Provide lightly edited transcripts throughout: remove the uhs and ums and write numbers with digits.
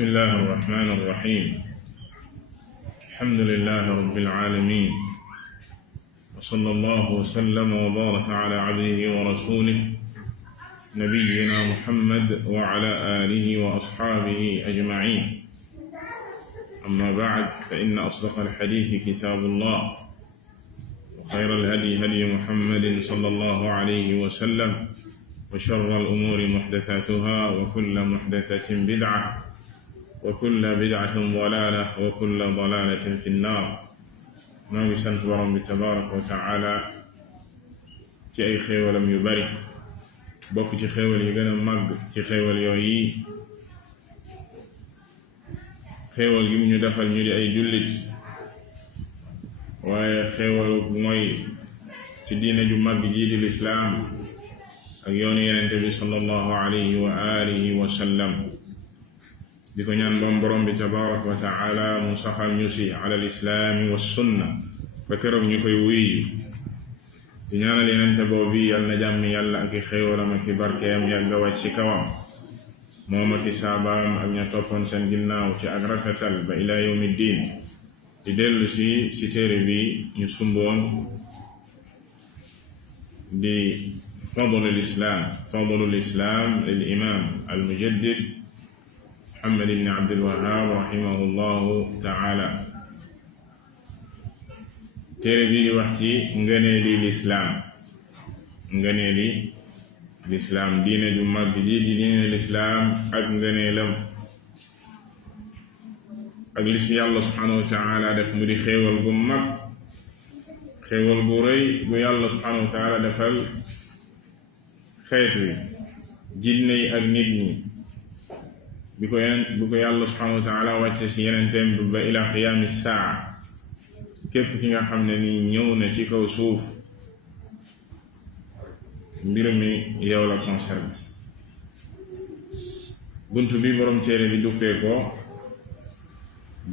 بسم الله الرحمن الرحيم. الحمد لله رب العالمين، وصلى الله وسلم وبارك على عبده ورسوله نبينا محمد وعلى آله وأصحابه أجمعين. أما بعد، فإن أصدق الحديث كتاب الله، وخير الهدي هدي محمد صلى الله عليه وسلم، وشر الأمور محدثاتها، وكل محدثة بدعة، وكل بدعة ضلالة، وكل ضلالة في النار. نوي سنت برم تبارك وتعالى ci ay xéewalam yu bari, bokk ci xéewal yi gën a màgg ci xéewal yooyu xéewal gi ñu defal ñu di ay jullit, waaye xéewal mooy ci diine ju màgg ji di lislaam ak yoonu yenente bi sallallahu alayhi wa alihi wa sallam. di ko ñaan borom bi tabaraka wa taala mu saxal ñu si ala lislaami wa sunna ba keroog ñu koy wuy. di ñaanal yenente boobu yal na jàmm yàlla ak i xéewalam ak i barkeem yàgga wàcc ci kawam, moom ak i saabaam ak ña toppoon seen ginnaaw ci ak rafetal ba ila yawmi diin. di dellu si téere bi ñu sumboon di fadlul islaam lil imam al mujaddid Muhammad ibn Abdul Wahhab rahimahullahu taala. téere bi di wax ci ngëneeli lislaam diine ju mag ji di diine lislaam ak ngëneelam, ak li ci yàlla subhanahu wa taala def mu di xéewal gu mag, xéewal gu rëy gu yàlla subhanahu wa taala defal xeet wi, jinne yi ak nit ñi, bi ko yàlla subhanahu wa taala wàcce ci yenenteem bi ba ila qiyaami saa. képp ki nga xam ne ni ñëw na ci kaw suuf, mbir mi yow la concerné. bunt bi borom téere bi duppee ko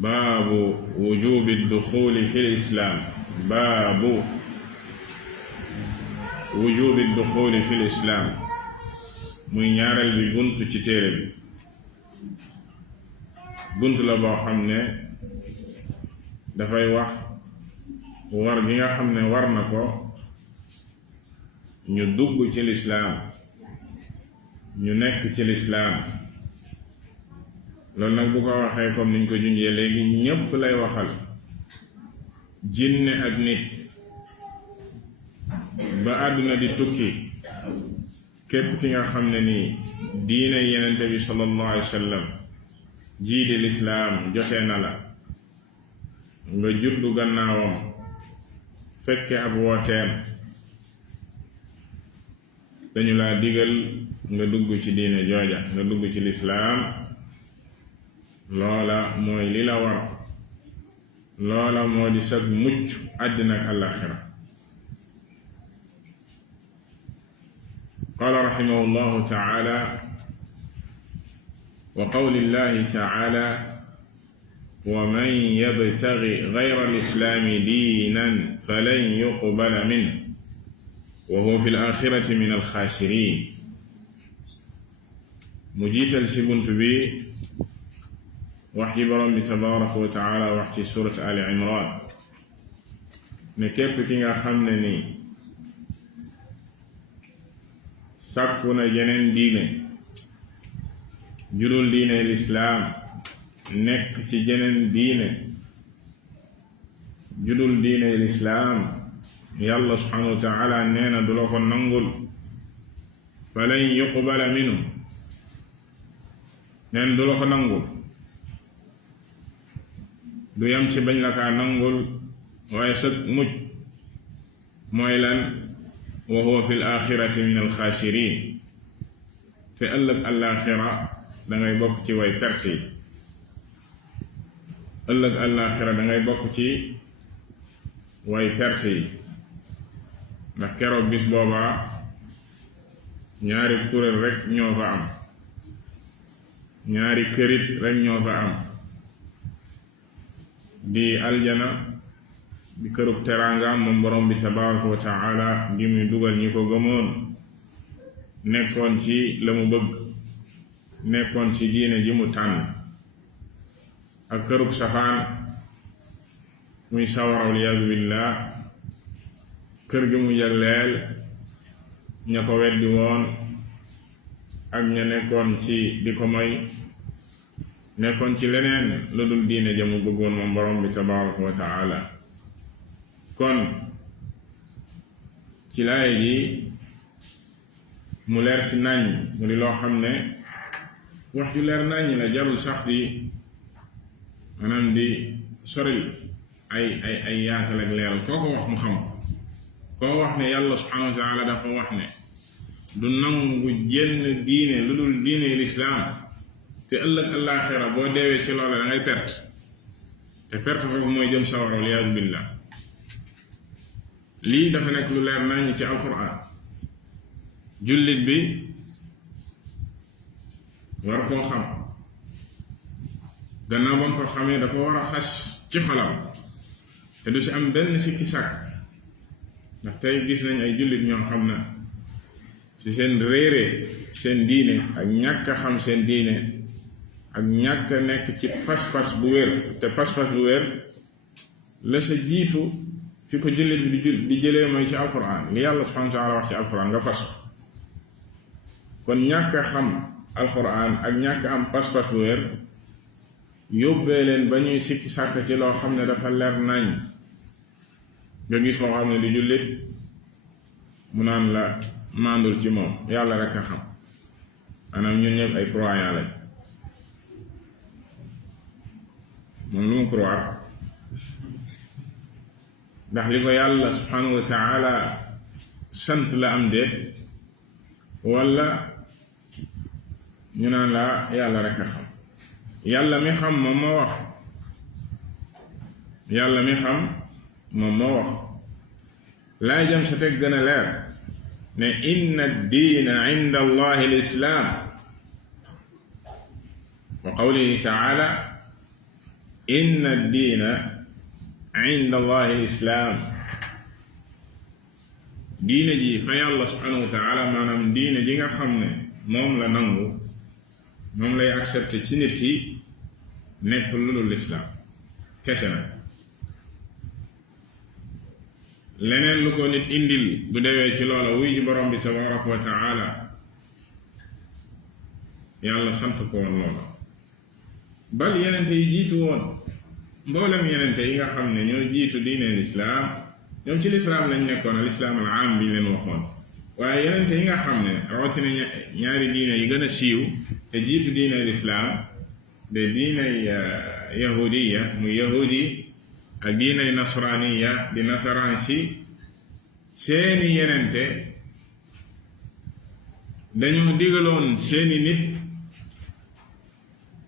baabu wujubi duxuli fi lislaam, baabu wujubi duxuli fi lislaam, muy ñaareel bi bunt ci téere bi. bunt la boo xam ne dafay wax war gi nga xam ne war na ko ñu dugg ci lislaam, ñu nekk ci lislaam. loolu nag bu ko waxee comme niñ ko junjee léegi, ñépp lay waxal, jinne ak nit, ba àdduna di tukki. képp ki nga xam ne nii diine yenente bi sallallahu alayhi wa sallam jii di lislaam jotee na la, nga juddu gannaawam, fekke ab wooteem, dañu laa digal nga dugg ci diine jooja, nga dugg ci lislaam. loola mooy li la war, loola moo di sag mucc àddina ak àllaxira. qaala raximahu llahu taala wa qawli llahi taala wa man yabtagi gayra alislaami diinan falan yuqbala minhu wa huwa fi alaxirati min alxaasiriin. mu jiital ci bunt bi wax ji borom bi tabaraka wa taala wax ci surat ali imran ne képp ki nga xam ne ni sàkku na jeneen diine judul diine lislaam, nekk ci jeneen diine judul diine lislaam, yàlla subhanahu wa taala nee na du la ko nangul. falan yuqbala minhu, neen du la ko nangul. du yam ci bañ la kaa nangul, waaye sag mujj mooy lan? wa huwa fi alaxirati min alxaasiriin, te ëllëg alaxira dangay bokk ci way perte yi. ëllëg alaxira dangay bokk ci way perte yi, ndax keroog bis boobaa ñaari kuréel rek ñoo fa am, ñaari kërit rek ñoo fa am, di aljana di kërug teraangaam moom borom bi tabaraka wa taala gi muy dugal ñi ko gëmoon, nekkoon ci la mu bëgg, nekkoon ci diine ji mu tànn, ak kërug safaan muy sawara waliyaadu billah kër gi mu jagleel ña ko weddi woon ak ña nekkoon ci di ko moy nekkoon ci leneen lu dul diine ja mu bëggoon moom borom bi tabaraka wa taala kon ci laay ji mu leer si nañ mu di loo xam ne wax ju leer nañ la jarul sax di maanaam di soril ay yaatal ak leeral koo ko wax mu xam koo wax ne yàlla subhanahu wa taala dafa wax ne du nangu jenn diine lu dul diine lislaam te ëllëg àllaaxira boo deewee ci loola da ngay perte te perte foofu mooy jëm sawara waliyaadu billah lii dafa nekk lu leer nañ ci alquran jullit bi war koo xam gannaaw ba mu ko xamee dafa war a xas ci xolam te du si am benn sikki sàkk ndax tey gis nañ ay jullit ñoo xam na ci seen réere seen diine ak ñàkk a xam seen diine ak ñàkk a nekk ci pas-pas bu wér te pas-pas bu wér la sa jiitu fi ko jullit bi di jëlee mooy ci alquran li yàlla subhanahu wa taala wax ci alquran nga fas kon ñàkk a xam alquran ak ñàkk am pas-pas bu wér yóbbee leen ba ñuy sikki sàkk ci loo xam ne dafa leer nañ nga gis moo xam ne di jullit mu naan la mandul ci moom yàlla rek a xam maanaam ñun ñëpp ay croyant lañ moom lu mu croire ndax li ko yàlla subhanahu wa taala sant la am déet wala ñu naan la yàlla rek a xam yàlla mi xam moom moo wax yàlla mi xam moom moo wax laay jëm sa teg gën a leer ne inna diina inda allahi al islaam wa qawlihi taala inna diina inda allahi al islaam diine ji fa yàlla subhanahu wa taala maanaam diine ji nga xam ne moom la nangu moom lay accepté ci nit ki nekk lu dul lislaam kese na leneen lu ko nit indil bu dewee ci loola wuy ji borom bi tabaraka wa taala yàlla sant ko woon loola bal yenente yi jiitu woon mboolem yenente yi nga xam ne ñoo jiitu diine lislaam ñoom ci lislaam lañ nekkoon lislaam al aam bi ñu leen waxoon waaye yenente yi nga xam ne rawatina ñaari diine yi gën a siiw te jiitu diine lislaam de diinay yahudiya muy yahudi ak diinay nasraniya di nasaraan si seeni yenente dañoo digaloon seeni nit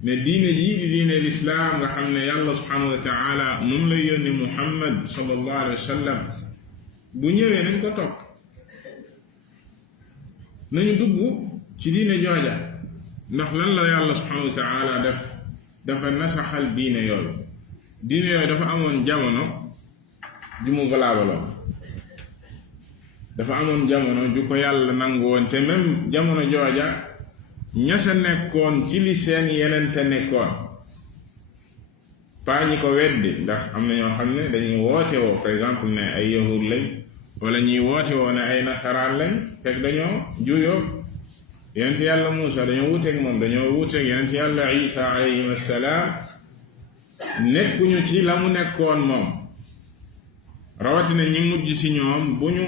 ne diine jii di diine lislaam nga xam ne yàlla subhanahu wa taala moom lay yónni muhammad sallallahu alayhi wa sallam bu ñëwee nañ ko topp nañu dugg ci diine jooja ndax lan la yàlla subhanahu wa taala def dafa nasaxal diine yooyu diine yooyu dafa amoon jamono ju mu valable dafa amoon jamono ju ko yàlla nangu woon te même jamono jooja ña sa nekkoon ci li seen yenente nekkoon paa ñi ko weddi ndax am na ñoo xam ne dañuy woote woo par exemple ne ay yahud lañ wala ñuy woote woo ne ay nasaraan lañ fekk dañoo juyoo yenent yàlla Muusa dañoo wuteeg moom dañoo wuteeg yenent yàlla Isa alayhi assalaam nekkuñu ci la mu nekkoon moom rawatina ñi mujj si ñoom bu ñu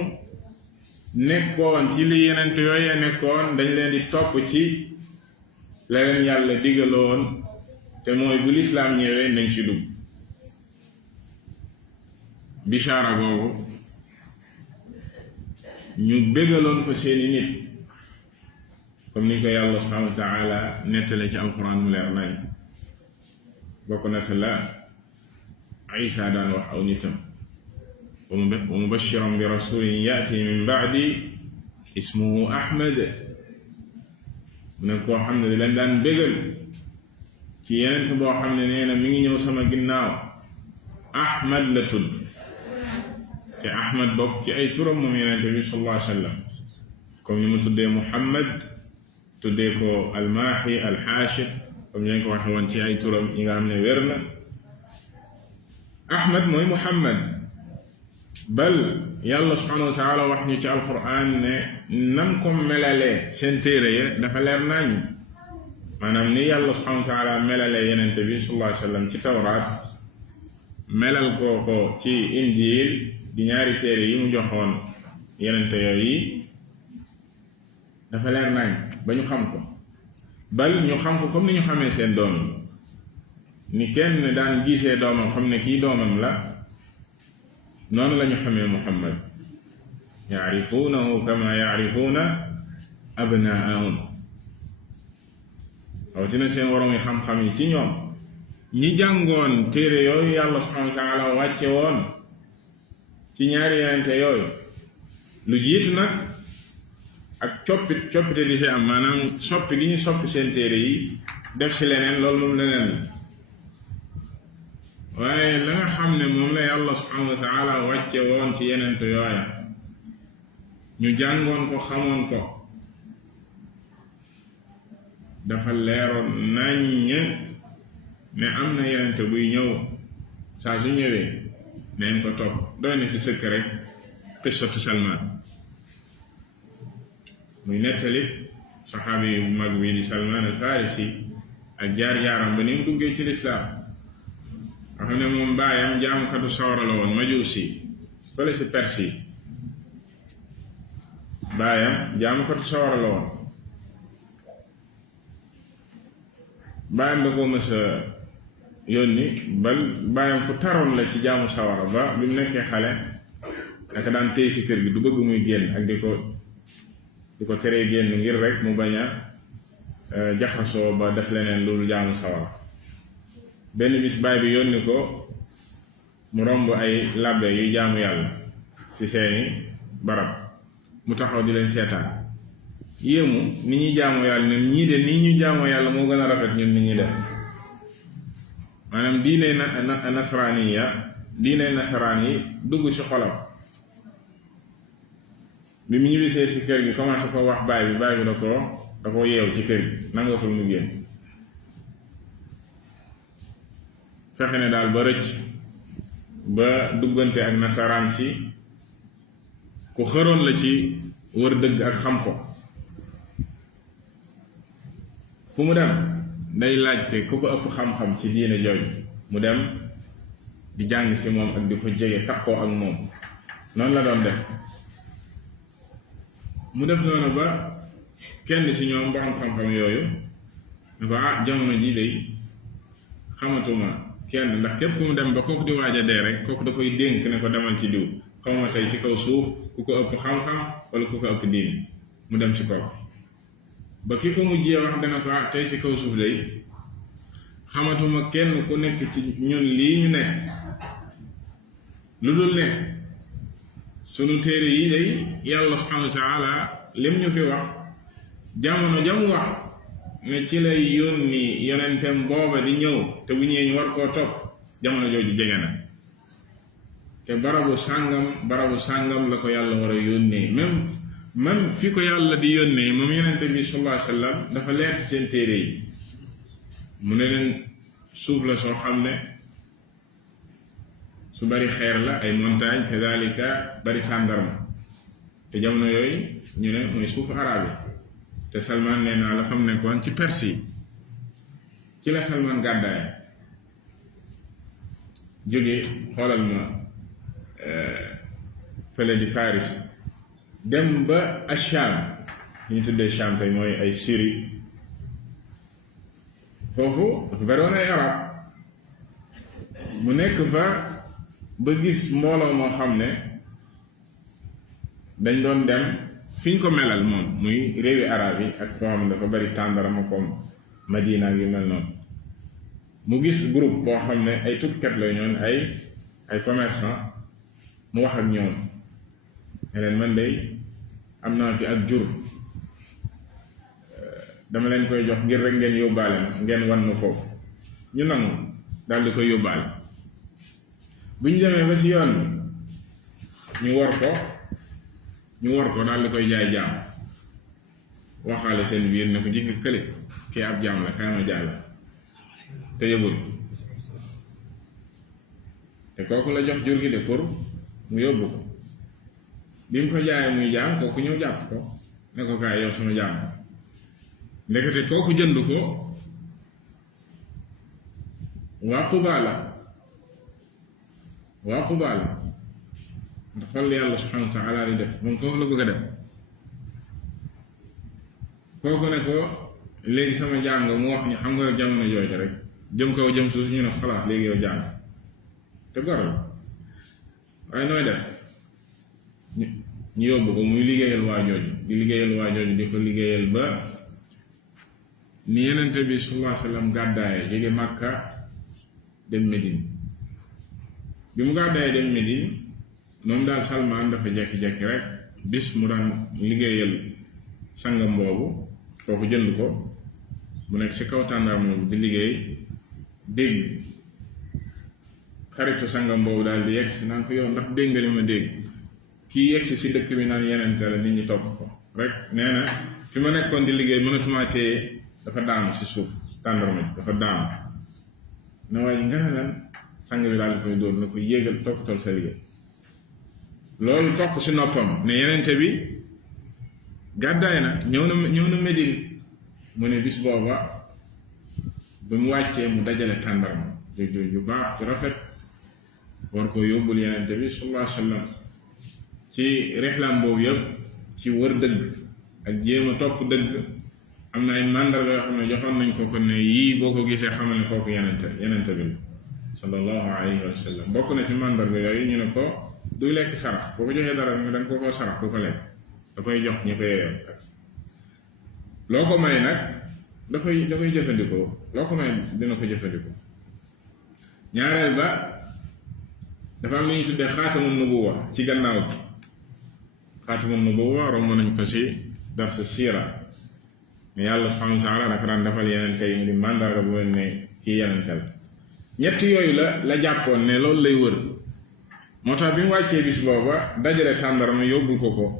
nekkoon ci li yenent yooyee nekkoon dañ leen di topp ci la leen yàlla digaloon te mooy bu lislaam ñëwee nañ ci dugg bishaara boobu ñu bégaloon ko seeni nit comme ni ko yàlla subhanahu wa taala nettale ci alquran mu leer nañ bokk na sa la Isa daan wax aw nitam wa mubashiran bi rasulin yati min baadi ismuhu Ahmad mu ne koo xam ne di leen daan bégal ci yenent boo xam ne nee na mi ngi ñëw sama ginnaaw Ahmad la tudd te Ahmad bokk ci ay turam moom yenente bi sallallahu alayhi wa sallam comme ni mu tuddee Muhammad tuddee ko almaahi alxaashir comme ñu ko waxe woon ci ay turam yi nga xam ne wér na. Ahmad mooy Muhammad, bal yàlla subhanahu wa taala wax ñu ci alquran ne nam ko melalee seen téere ya dafa leer nañ, maanaam ni yàlla subhanahu wa taala melalee yenente bi sallallahu alayhi wa sallam ci tawraat melal ko ci injil di ñaari téere yi mu joxoon yenente yooyu dafa leer nañ ba ñu xam ko, bal ñu xam ko comme ni ñu xamee seen doom ni kenn daan gisee doomam xam ne kii doomam la, noonu la ñu xamee Muhammad, yaarifuunahu kama yaarifuuna abnaahum. rawatina seen waroom yi xam-xam yi ci ñoom ñi jàngoon téere yooyu yàlla subhanahu wa taala wàcce woon ci ñaari yenente yooyu lu jiitu nag ak coppite di si am, maanaam soppi gi ñu soppi seen téere yi def si leneen, loolu moom leneen la. waaye la nga xam ne moom la yàlla subhanahu wa taala wàcce woon ci yenente yooya ñu jàngoon ko xamoon ko dafa leeroon naññ ne am na yenente buy ñëw, saa su ñëwee nañ ko topp. doy na si sëkk rek qissatu Salman, muy nettali saxaabi yu mag bi di Salman al Farisi ak jaar-jaaram ba ni mu duggee ci lislaam. nga xam ne moom baayam jaamukatu sawara la woon, majuusi fële si Persi, baayam jaamukatu sawara la woon. baayam da koo mës a yónni, bal baayam ku taroon la ci jaamu sawara ba bi mu nekkee xale naka daan téye si kër gi, du bëgg muy génn ak di ko teree génn ngir rek mu bañ a jaxasoo ba def leneen loolu jaamu sawara. benn bis baay bi yónni ko mu romb ay labbe yuy jaamu yàlla ci seeni barab, mu taxaw di leen seetaan yéemu ni ñuy jaamu yàlla ne ñii de nii ñu jaamoo yàlla moo gën a rafet ñun nit ñi def. maanaam diine nasraaniya diine nasaraan yi dugg ci xolam. bi mu ñibbisee ci kër gi commencé ko wax baay bi da ko yeew ci kër gi, nangootul mu génn. fexe ne daal ba rëcc ba duggante ak nasaraan si ku xëroon la ci wër dëgg ak xam ko. fu mu dem day laajte ku ko ëpp xam-xam ci diine jooju, mu dem di jàng ci moom ak di ko jege takkoo ak moom. noonu la doon def. mu def noonu ba kenn ci ñoom borom xam-xam yooyu ne ko jamono jii day xamatuma kenn, ndax képp ku mu dem ba kooku di waaj a dee rek kooku da koy dénk ne ko demal ci diw, xawma tey ci kaw suuf ku ko ëpp xam-xam wala ku ko ëpp diine. mu dem ci kaw ba ki ko mujjee wax dana ko tey ci kaw suuf day xamatuma kenn ku nekk ci ñun lii ñu nekk lu dul ne sunu téere yi day yàlla subhanahu wa taala lim ñu fi wax jamono jamu wax ne ci lay yónni yonenteem booba di ñëw te bu ñëwee ñu war koo topp, jamono jooju jege na te barabu sàngam la ko yàlla war a yónnee. même fi ko yàlla di yónnee moom yonente bi sallallahu alayhi wa sallam dafa leer ci seen téere yi. mu ne leen suuf la soo xam ne su bari xeer la, ay montagne, kadalika bari tàndarma, te jamono yooyu ñu ne mooy suufu araab yi. te Salman nee naa la fa mu nekkoon ci Perse ci la Salman gàddaay jóge, xoolal ma fële di Faris, dem ba Acham, ñu tuddee Cham tey mooy ay Syrie. foofu dafa bari woon ay arab. mu nekk fa ba gis mbooloo moo xam ne dañ doon dem fi ñu ko melal moom muy réewi arab yi ak foo xam ne dafa bari tàndarama comme Madina yu mel noonu. mu gis groupe boo xam ne ay tukkikat la ñoon ay commerçant. mu wax ak ñoom ne leen man de am naa fi ak jur, dama leen koy jox ngir rek ngeen yóbbaale ma, ngeen wan ma foofu. ñu nangu daal di koy yóbbaale. bu ñu demee ba ci yoon bi ñu war ko daal di koy jaay jaam, waxaale seen biir ne ko jikki kële kii ab jaam la kaay ma jaay la. te yëgul te kooku la jox jur gi de pour mu yóbbu ko bi mu ko jaayee muy jaam kooku ñëw jàpp ko ne ko kaay yow sama jaam ndekete kooku jënd ko waa Quba la ndax xool yàlla subhanahu wa taala di def moom foofu la bëgg a dem kooku ne ko léegi sama jaam nga mu wax ñu xam nga jamono jooju rek jëm kaw jëm suuf ñu ne xalaat léegi yow jaam te gor la waaye nooy def ñu yóbbu ko muy liggéeyal waa jooju di ko liggéeyal ba ni Yonent bi sallallahu alayhi wa sallam gàddaaye jóge Makka dem Médine bi mu gàddaayee dem Médine moom daal Salmaan dafa jekki-jekki rek bis mu daan liggéeyal sangam boobu kooku jënd ko mu nekk ci kaw tàndarma bi di liggéey dégg xaritu sangam boobu daal di yegsi naan ko yow ndax dégg nga li ma dégg kii yegsi ci dëkk bi naan yenente la nit ñi topp ko rek nee na fi ma nekkoon di liggéey mënatuma téye dafa daanu ci suuf tàndarma bi dafa daanu na waaye nga ne lan sang bi daal di koy dóor na ko yéegal toppatoo sa liggéey loolu topp ci noppam ne yenente bi gàddaay na ñëw na Médine mu ne bis booba ba mu wàccee mu dajale tàndarma ju baax ju rafet war ko yóbbul yenente bi sallallahu alayhi wa sallam ci rexlam boobu yëpp ci wër dëgg ak jéem a topp dëgg am na ay màndarga yoo xam ne joxoon nañ ko ne yii boo ko gisee xamal ne kooku yenente bi sallallahu alayhi wa sallam bokk na ci màndarga yooyu ñu ne ko duy lekk sarax boo ko joxee dara nga danga ko sarax du ko lekk da koy jox ñi ko yeeyoo loo ko may nag da koy jëfandikoo loo ko may dina ko jëfandikoo ñaareel ba dafa am lu ñu tuddee xaatamun nubuwa ci gannaaw bi xaatamun nubuwa romb nañ ko ci darsu siira mais yàlla subhanahu wa taala dafa daan defal yeneen kay mu di màndarga bu mel ne kii yeneen la ñett yooyu la jàppoon ne loolu lay wër moo tax bi mu wàccee bis booba dajale tàndarma yóbbul ko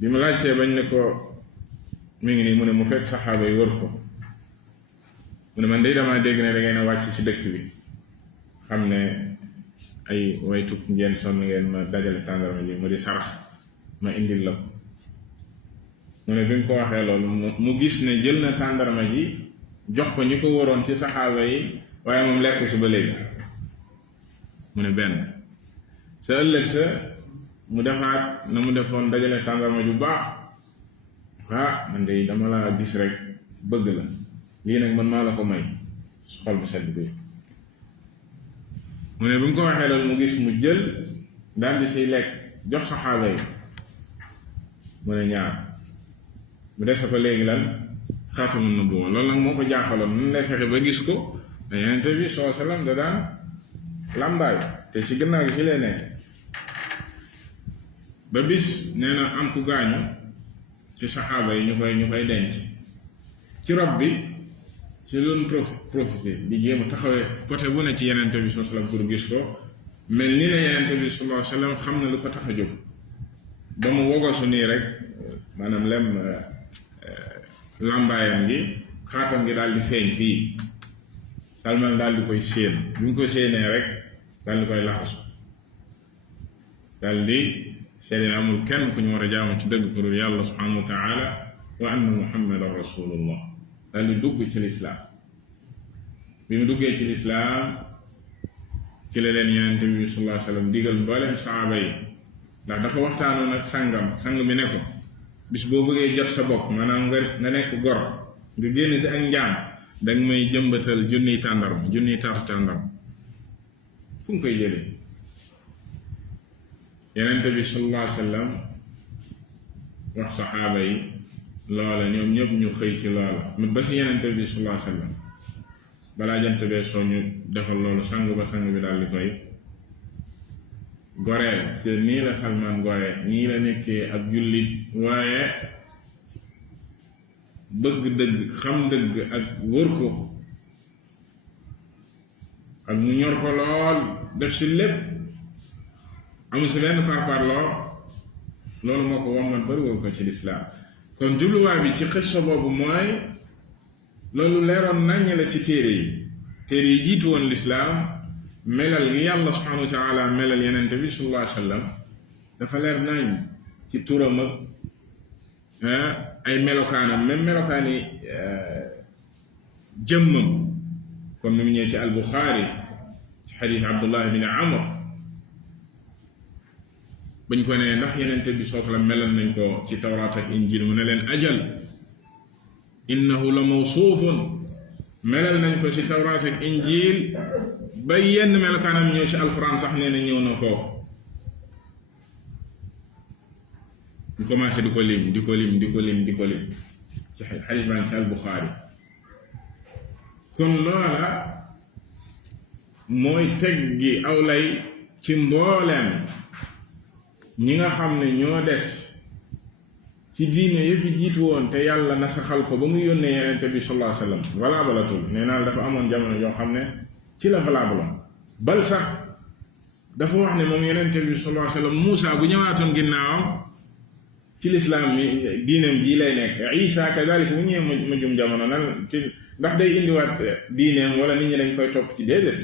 bi mu laajtee bañ ne ko mi ngi nii mu ne mu fekk saxaaba yi wër ko mu ne man day damaa dégg ne da ngeen a wàcc ci dëkk bi xam ne ay way tukki ngeen sonn ngeen ma dajale tàndarma ji mu di sarax ma indil la ko mu ne bi mu ko waxee loolu mu gis ne jël na tàndarma ji jox ko ñi ko waroon ci saxaaba yi waaye moom lekk su ba léegi mu ne benn sa ëllëg sa mu defaat na mu defoon dajale tàndarma ju baax man de dama la gis rek bëgg la lii nag man maa la ko may su xol bu sedd bi mu ne bi mu ko waxee loolu mu gis mu jël daal di siy lekk jox saxaaba yi mu ne ñaar mu dese ko léegi lan xaatamun nubuwwa loolu nag moo ko jaaxaloon nan lay fexe ba gis ko da Yonent bi sallallahu alayhi wa sallam da daan làmbaay te si gannaaw gi ci lay nekk ba bis nee na am ku gaañu ci saxaaba yi ñu koy denc ci rob bi ci loolu profité di jéem a taxawee côté bu ne ci Yonent bi sallallahu alayhi wa sallam pour gis ko mel ni ne Yonent bi sallallahu alayhi wa sallam xam na lu ko tax a jóg ba mu wogosu nii rek maanaam lem làmbaayam gi xaatam gi daal di feeñ fii Salman daal di koy séen bi mu ko séenee rek daal di koy laxasu daal di seede amul kenn ku ñu war a jaamu ci dëgg ku dul yàlla subhanahu wa taala wa anna muhammadan rasulullah daal di dugg ci lislaam bi mu duggee ci lislaam ci la leen Yonent bi sallallahu alayhi wa sallam digal mbooleem saxaaba yi ndax dafa waxtaanoon ak sang bi ne ko bis boo bëggee jot sa bopp maanaam nga nekk gor nga génn si ak njaam danga may jëmbatal junniy taatu tàndarma fu mu koy jëlee Yonent bi sallallahu alayhi wa sallam wax saxaaba yi loola ñoom ñëpp ñu xëy ci loola ba si Yonent bi sallallahu alayhi wa sallam balaa jant bee soo ñu defal loolu sang bi daal di koy goreel te nii la Salman goree nii la nekkee ab jullit waaye bëgg dëgg xam dëgg ak wër ko ak mu ñor ko lool def si lépp amul si benn parparloo loolu moo ko wommat bari wër ko ci lislaam kon jubluwaay bi ci xissa boobu mooy loolu leeroon naññ la ci téere yi jiitu woon lislaam melal gi yàlla subhanahu wa taala melal yenente bi sallallahu alayhi wa sallam dafa leer nañ ci turam ak ay melokaanam même melokaani jëmmam comme ni mu ñëwee ci al-Bukhari ci xadis Abdullah bin Amr bañ ko ne ndax yenente bi sallallahu alayhi wa sallam melal nañ ko ci tawraat ak injil mu ne leen ajal innahu la mawsuufun melal nañ ko ci tawraat ak injil ba yenn melokaanam ñëw ci alquran sax nee na ñëw na foofu ñu commencé di ko lim ci xadis baa ngi ci al-Bukhari kon loola mooy teggi aw lay ci mbooleem ñi nga xam ne ñoo des ci diine yi fi jiitu woon te yàlla nasaxal ko ba mu yónnee yenente bi sallallahu alayhi wa sallam valabalatul nee naa dafa amoon jamono yoo xam ne ci la valable bal sax dafa wax ne moom yenente bi sallallahu alayhi wa sallam Muusa bu ñëwaatoon ginnaawam ci lislaam mi diineem ji lay nekk Isa kadalik bu ñëwee ma jum jamono nan ci ndax day indiwaat diineem wala nit ñi dañ koy topp ci déedéet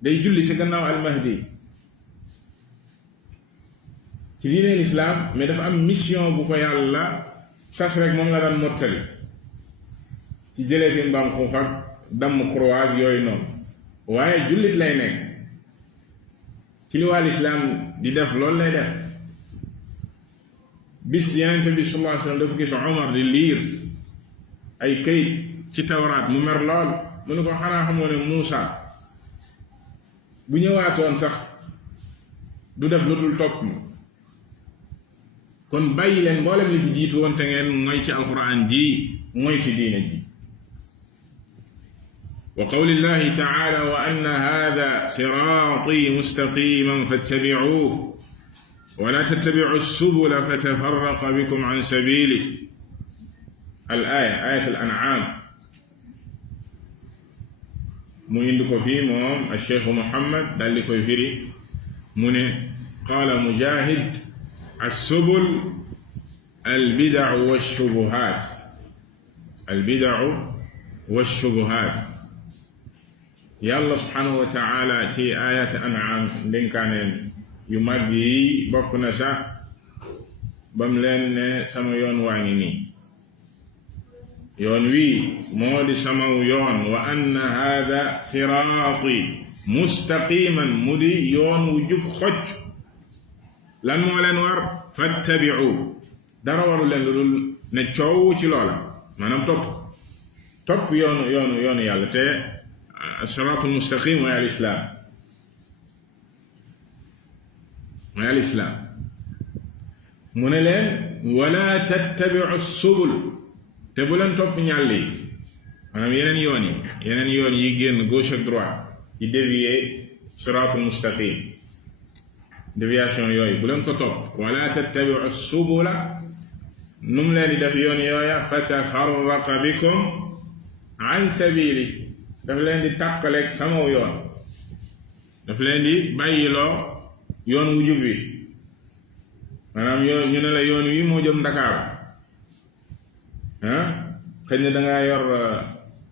day julli ci gannaaw al-Mahdi ci diine lislaam mais dafa am mission bu ko yàlla sas rek moom la daan mottali ci jëlee fi mbaam xuux ak damm croix yooyu noonu waaye jullit lay nekk ci li waa lislaam di def loolu lay def bis yenente bi sallallahu alayhi wa sallam dafa gis Omar di liir ay këyit ci tawraat mu mer lool mu ne ko xanaa xamoo ne Muusa bu ñëwaatoon sax du def lu dul topp mi kon bàyyi leen mboolem li fi jiitu woon te ngeen mooy ci alquran ji mooy ci diine ji wa qawlillahi taala wa anna hada siraati mustaqiman fattabicuuh ولا تتبعوا السبل فتفرق بكم عن سبيله الآية آية الأنعام mu indi ko fii moom الشيخ محمد daal di koy firi mu ne قال مجاهد السبل البدع والشبهات البدع والشبهات yàlla subhanahu wa taala ci آية الأنعام dénkaaneen yu mag yi bokk na sax bam leen ne sama yoon waa ngi nii yoon wii moo di samaw yoon wa anna hada siraati mustaqiman mu di yoon wu jub xocc lan moo leen war fattabi'u dara waru leen lu dul ne coow ci loola maanaam topp yoonu yàlla te siraatul mustaqim mooy al islaam mooy al islaam mu ne leen wala tattabi'u subul te bu leen topp ñàll yi maanaam yeneen yoon yi génn gauche ak droite yi dévier siraatul mustaqim déviation yooyu bu leen ko topp wala tattabi'u subula nu mu leen di def yoon yooya fatafarraqa bikum an sabili daf leen di tàqaleeg samaw yoon daf leen di bàyyiloo yoon wu jub wi maanaam yoon ñu ne la yoon wi moo jëm Dakar xëy na dangaa yor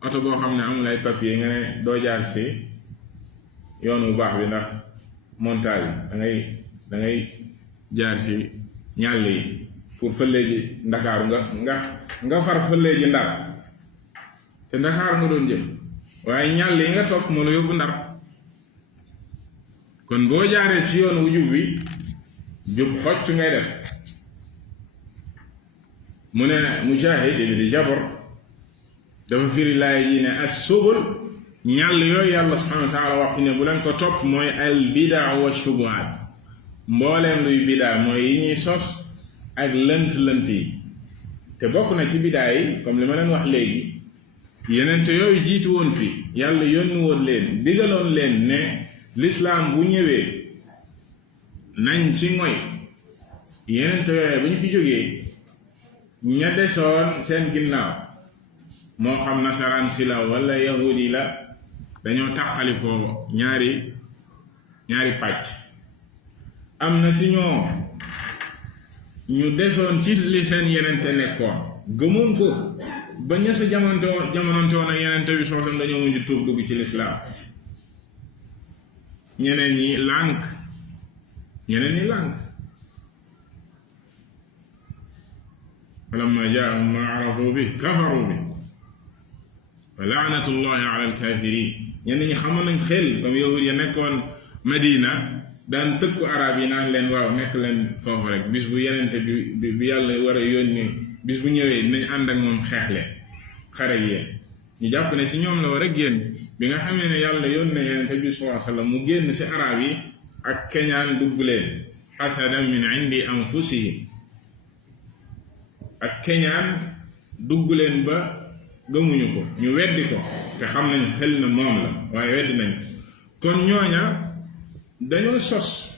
oto boo xam ne amul ay papier nga ne doo jaar ci yoon wu baax bi ndax montage da ngay jaar ci ñàll yi pour fëlee ji Ndakaaru nga far fëlee ji Ndar te Ndakaar nga doon jëm waaye ñàll yi nga topp moo la yóbbu Ndar kon boo jaaree ci yoon wu jub wi jub xocc ngay def mu ne Mujaahid ibn Jabr dafa firi laay ji ne as-subul ñàll yooyu yàlla subhanahu wa taala wax fi ne bu leen ko topp mooy al bidaa wa shubuhaat mbooleem luy bidaa mooy yi ñuy sos ak lënt yi te bokk na ci bidaa yi comme li ma leen wax léegi yeneen te yooyu jiitu woon fi yàlla yónni woon leen digaloon leen ne lislaam bu ñëwee nañ ci ngoy yeneen te yooyu bu ñu fi jógee ña desoon seen ginnaaw moo xam nasaraan si la wala yahudi la dañoo tàqalikoo ñaari pàcc am na si ñoom ñu desoon ci li seen yeneen te nekkoon gëmoon ko ba ña sa jamononte woon ak yeneen bi soosam dañoo mujj tuub dugg ci lislaam ñeneen ñi lànk falamma jaahum ma arafu bi kafaru bi wa laanatullahi ala alkafirin ñeneen ñi xamoon nañ xel comme yahud ya nekkoon Madina daan tëkku arab yi naan leen waaw nekk leen foofu rek bis bu yenente bi yàlla war a yónni bis bu ñëwee dinañ ànd ak moom xeex leen xare yéen ñu jàpp ne ci ñoom la war a génn bi nga xamee ne yàlla yónne yenente bi sallallahu alayhi wasallam mu génn ci arab yi ak keñaan dugg leen hasadan min indi anfusihim ak keñaan dugg leen ba gëmuñu ko ñu weddi ko te xam nañ xel na moom la waaye weddi nañ kon ñooña dañoo sos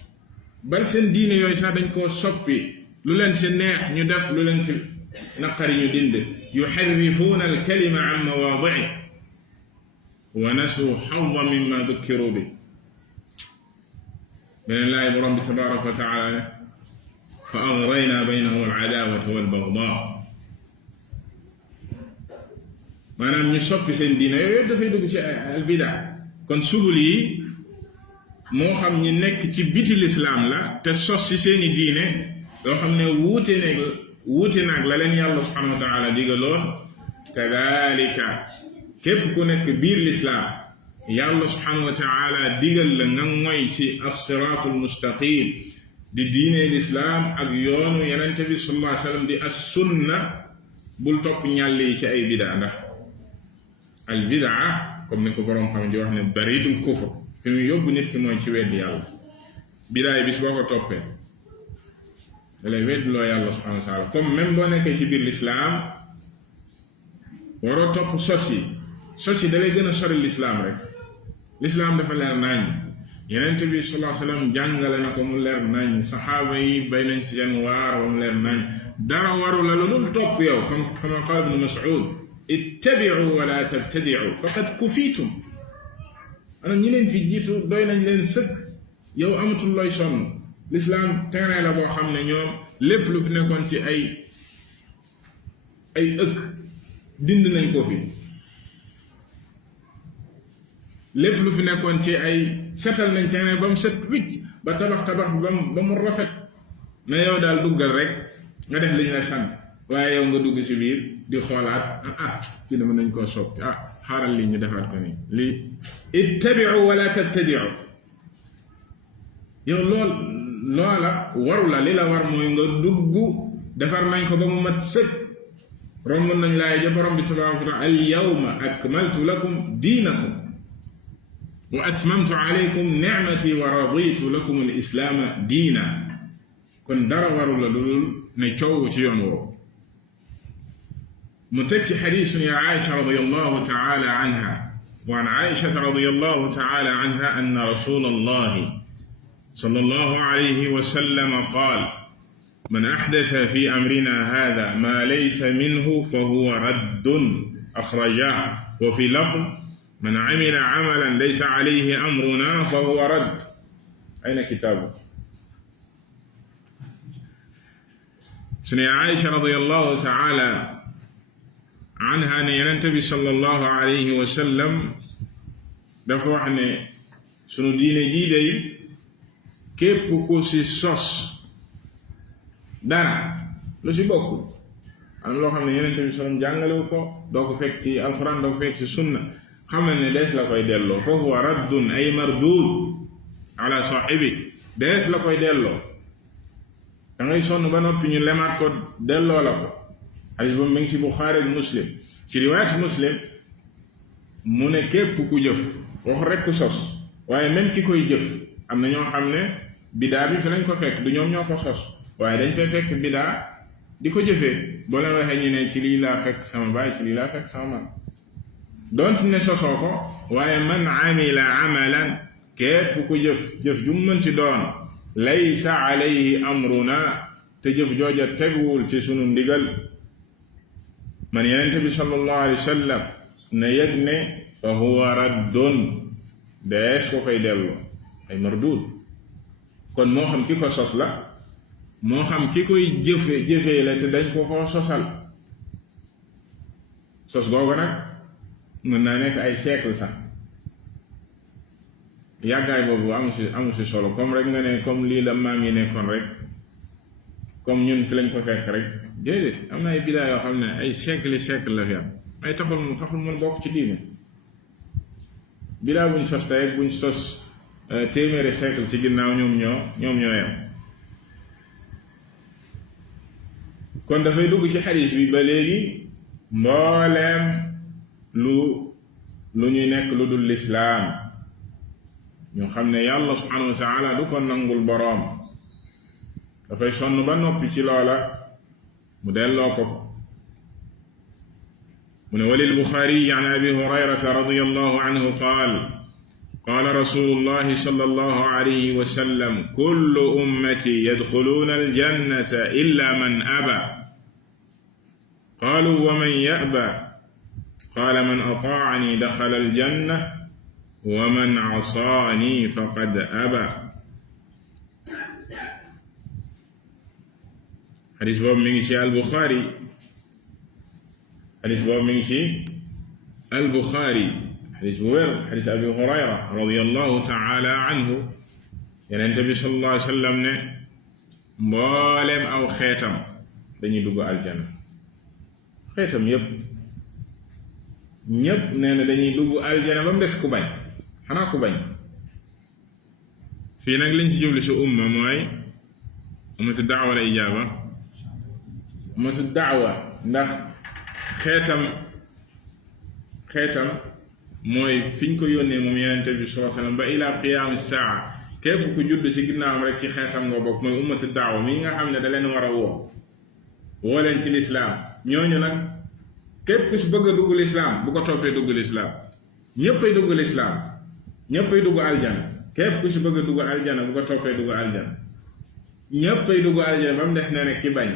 bal seen diine yooyu sax dañ koo soppi lu leen si neex ñu def lu leen si naqari ñu dind yuharrifuuna alkalima an mawaadi'i wa nasuu xaddan mimma dukkiru bi beneen laay borom bi tabaraka wa taala ne fa agrayna baynahum aladaawata walbagdaa maanaam ñu soppi seen diine yooyu dafay dugg ci albida kon subul yi moo xam ñi nekk ci biti lislaam la te sos ci seeni diine loo xam ne wuute naag la leen yàlla subhanahu wa taala digaloon kadalika képp ku nekk biir lislaam yàlla subhanahu wa taala digal la nga ngoy ci as-siraatul mustaqim di diine lislaam ak yoonu yenente bi sallallahu alayhi wa sallam di as-sunna bul topp ñàll yi ci ay bidaa ndax al bidaa comme ni ko boroom xam di wax ne baridul kufr fi mu yóbbu nit ki mooy ci weddi yàlla bidaay bis boo ko toppee da lay weddi loo yàlla subhanahu wa taala comme même boo nekkee ci biir lislaam waroo topp sos yi da lay gën a sori lislaam rek lislaam dafa leer nañ yenent bi sallallahu alayhi wa sallam jàngale na ko mu leer nañ saxaaba yi bay nañ si seen waar ba mu leer nañ dara waru la lu dul topp yow comme kama qaala ibnu Mas'ud ittabi'u wa la tabtadi'u faqad kufitum maanaam ñi leen fi jiitu doy nañ leen sëkk yow amatul looy sonn lislaam terrain la boo xam ne ñoom lépp lu fi nekkoon ci ay ëkk dind nañ ko fi lépp lu fi nekkoon ci ay setal nañ terrain ba mu set wicc ba tabax ba mu rafet mais yow daal duggal rek nga def li ñu la sant waaye yow nga dugg ci biir di xoolaat kii dama nañ koo soppi xaaral lii ñu defaat ko nii lii ittabi'u wala tabtadi'u yow loola waru la li la war mooy nga dugg defar nañ ko ba mu mat sëkk romb nañ laay ja borom bi tabaraka wa taala al yawma akmaltu lakum diinakum wa atmamtu alaykum ni'mati wa raditu lakum al islaama diina kon dara waru la dul ne coow ci yoon woowu mu teg ci xadiisun ya Aïcha radiyallahu ta'ala anha وعن عائشة رضي الله تعالى عنها أن رسول الله صلى الله عليه وسلم قال من أحدث في أمرنا هذا ما ليس منه فهو رد أخرجاه وفي لفظ من عمل عملا ليس عليه أمرنا فهو رد أين كتابه سنة عائشة رضي الله تعالى عنها ne Yonent bi sallallahu alayhi wa sallam dafa wax ne sunu diine jii day képp ku ci sos dara lu ci bokkul am loo xam ne Yonent bi sallam jàngalewu ko doo ko fekk ci alxuraan doo ko fekk ci sunna xamal ne dees la koy delloo fa huwa raddun ay mardud ala saahibi dees la koy delloo da ngay sonn ba noppi ñu lemaat ko delloo la ko xadis boobu mi ngi ci Buxaari ak Muslim ci riwaayat Muslim mu ne képp ku jëf wax rek ku sos waaye même ki koy jëf am na ñoo xam ne bidaa bi fi lañ ko fekk du ñoom ñoo ko sos waaye dañ fay fekk bidaa di ko jëfee boo leen waxee ñu ne ci lii laa fekk sama baay ci lii laa fekk sama man donte ne sosoo ko waaye man amila amalan képp ku jëf ju mën ci doon laysa alayhi amruna te jëf jooja teguwul ci sunu ndigal man Yonent bi sallallahu alayhi wa sallam ne yëg ne fa huwa raddun dees ko koy delloo ay mardud kon moo xam ki ko sos la moo xam ki koy jëfee la te dañ ko koo sosal sos googu nag mën naa nekk ay siècle sax yàggaay boobu amu si solo comme rek nga ne comme lii la maam yi nekkoon rek comme ñun fi lañ ko fekk rek déedéet am na ay bidaa yoo xam ne ay siècle la fi am ay taxul mën bokk ci diine bidaa buñ sos tey buñ sos téeméeri siècle ci ginnaaw ñoom ñoo yam kon dafay dugg ci xadiis bi ba léegi mbooleem lu ñuy nekk lu dul lislaam ñoo xam ne yàlla subhanahu wa taala du ko nangul boroom dafay sonn ba noppi ci loola mu delloo ko mu ne walil buxaari an abi hurayrata radiyallahu anhu qaala rasulullahi sallallahu alayhi wa sallam kullu ummati yadxuluuna aljannata illa man aba qaalu wa man yaba qaala man ataacani daxala aljanna wa man asaani faqad aba xadis boobu mi ngi ci albuxaari xadis bu wér xadis abi hurayra radiallahu taala anhu yenente bi sallallahu alayhi wa sallam ne mbooleem aw xeetam dañuy dugg aljana xeetam ñépp nee na dañuy dugg aljana ba mu des ku bañ xanaa ku bañ fii nag liñ ci jubli si umma mooy ummatu daawa la ijaaba ummatu daawa ndax xeetam mooy fiñ ko yónnee moom yenente bi sallallahu alayhi wa sallam ba ila qiyaami saa képp ku judd ci ginnaawam rek ci xeetam nga bokk mooy ummatu daawa mi nga xam ne da leen war a woo leen ci lislaam ñooñu nag képp ku si bëgg a dugg lislaam bu ko toppee dugg lislaam ñéppay dugg lislaam ñéppay dugg aljana képp ku si bëgg a dugg aljana bu ko toppee dugg aljana ñéppay dugg aljana ba mu des nee ne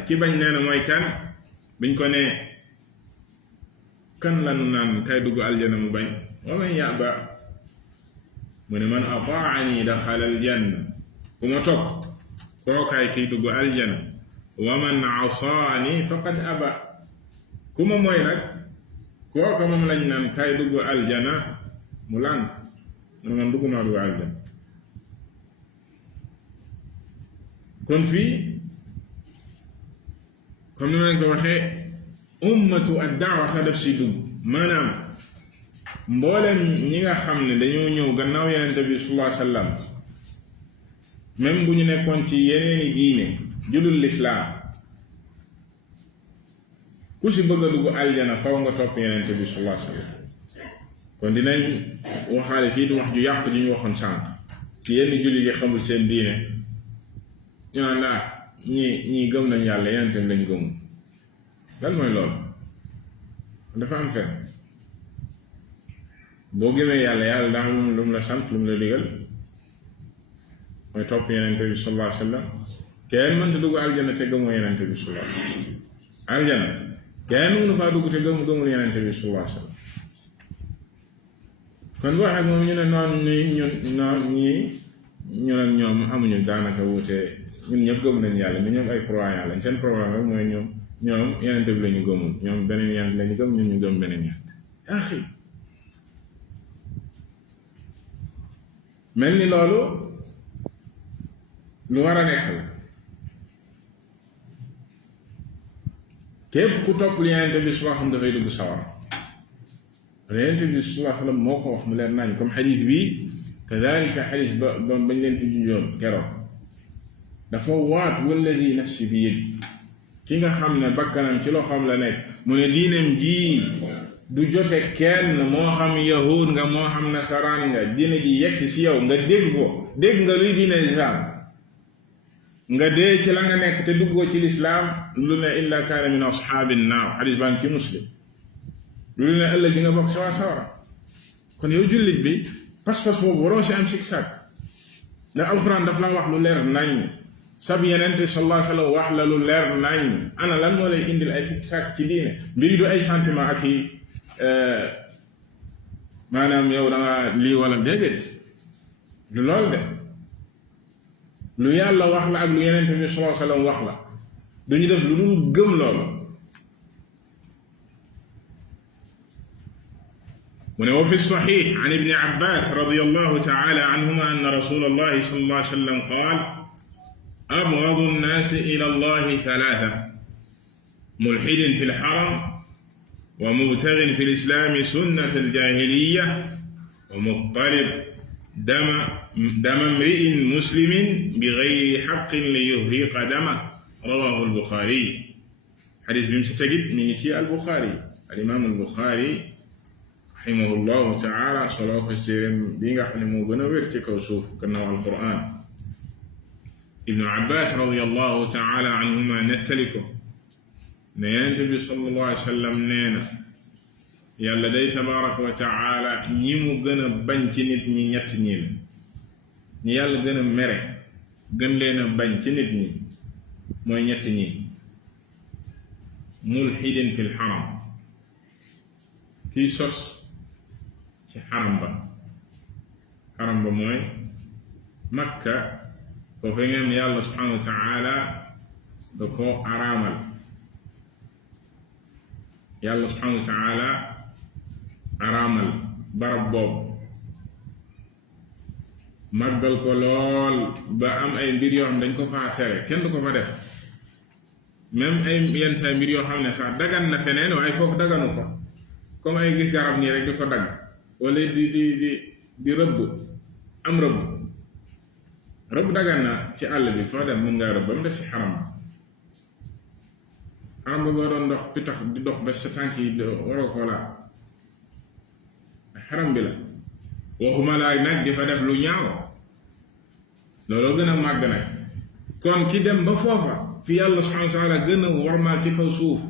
ki bañ nee na mooy kan biñ ko nee kan lanu naan kay dugg aljana mu bañ wa man yaba mu ne man ataani daxala aljanna ku ma topp kookaay kiy dugg aljana wa man asaani faqad aba ku ma mooy nag kooka moom lañ naan kay dugg aljana mu lànk man dugg naa dugg aljana kon fii comme ni ma leen ko waxee ummatu ad daawa sax def si dugg maanaam mboolem ñi nga xam ne dañoo ñëw gannaaw yenente bi sallallahu alayhi wa sallam même bu ñu nekkoon ci yeneeni diine judul lislaam ku si bëgg a dugg aljana faw nga topp yenente bi sallallahu alayhi wa sallam kon dinañ waxaale fii di wax ju yàq ju ñu waxoon sànq ci yenn julli yi xamul seen diine ñu naan naa ñii gëm nañ yàlla yenente bi lañ gëmul lan mooy loolu dafa am fen boo gëmee yàlla daa am lu mu la sant lu mu la digal mooy topp yenente bi sallallahu alayhi wa sallam kenn mënta dugg aljana te gëmoo yenente bi sallallahu alayhi wa sallam aljana kenn mënu faa dugg te gëmul yenente bi sallallahu alayhi wa sallam kon boo xam moom ñu ne noonu ñun ak ñoom amuñu daanaka wuute ñun ñëpp gëm nañ yàlla mais ñoom ay croyants lañ seen problème rek mooy ñoom yenente bi la ñu gëmul ñoom beneen yenente la ñu gëm ñun ñu gëm beneen yenente axi mel ni loolu lu war a nekk la képp ku topp li yenente bi su xam dafay dugg sawar yenente bi sallallahu alayhi wa sallam moo ko wax mu leen nañ comme xadis bi kadalika xadis ba bañ leen fi junjoon keroog dafa waat wallazi nafsi bi yadi ki nga xam ne bakkanam ci loo xam la nekk mu ne diineem ji du jote kenn moo xam yahud nga moo xam nasaraan nga diine ji yegsi si yow nga dégg nga luy diine lislaam nga dee ci la nga nekk te duggoo ci lislaam lu ne illa kaana min ashaabi naaw xadis baa ngi ci muslim lu ne ëllëg di nga bokk sawara kon yow jullit bi pas-pas boobu waroo si am sik sàkk ndax alxuraan daf la wax lu leer nañ sab yenente sallallahu alayhi wa sallam wax la lu leer nañ ana lan moo lay indil ay sik sàkk ci diine mbiri du ay sentiment ak yi maanaam yow da nga lii wala déedéet lu loolu de lu yàlla wax la ak lu yenente bi sallallahu alayhi wa sallam wax la duñu def lu dul gëm loolu وفي الصحيح عن ابن عباس رضي الله تعالى عنهما أن رسول الله صلى الله عليه وسلم قال أبغض الناس إلى الله ثلاثة: ملحد في الحرم، ومبتغ في الإسلام سنة الجاهلية، ومطلب دم امرئ مسلم بغير حق ليهريق دمه. رواه البخاري. حديث بمستجد من شيء البخاري. الإمام البخاري رحمه الله تعالى صلاه السيرم بيغا خني مو غنا وير تي كو سوف كناو القرآن. ابن عباس رضي الله تعالى عنهما نتلكو نيانتبي صلى الله عليه وسلم نينا يالا داي تبارك وتعالى نيمو غنا باñ ci nit ñi ñett ñi ñi yàlla gëna mere gën leena bañ ci nit ñi mooy ñett ñi: mulhidin fil haram, kii sos ci xaram ba mooy makka foofu ngeen yàlla subhanahu wa taala da koo araamal. yàlla subhanahu wa taala araamal barab boobu, màggal ko lool ba am ay mbir yoo xam dañ ko faa tere kenn du ko fa def. même ay yenn say mbir yoo xam ne sax dagan na feneen waaye foofu daganu ko, comme ay gis garab nii rek di ko dagg, wala di rëbb am rëbb dagan na ci àll bi foo dem mën ngaa rëbb ba mu def ci xaram ba boo doon dox pitax di dox ba sa tànk yi waroo ko laa xaram bi la. waxuma laa nag di fa def lu ñaaw, looloo gën a màgg nag. kon ki dem ba foofa fi yàlla subhanahu wa taala gën a warmal ci kaw suuf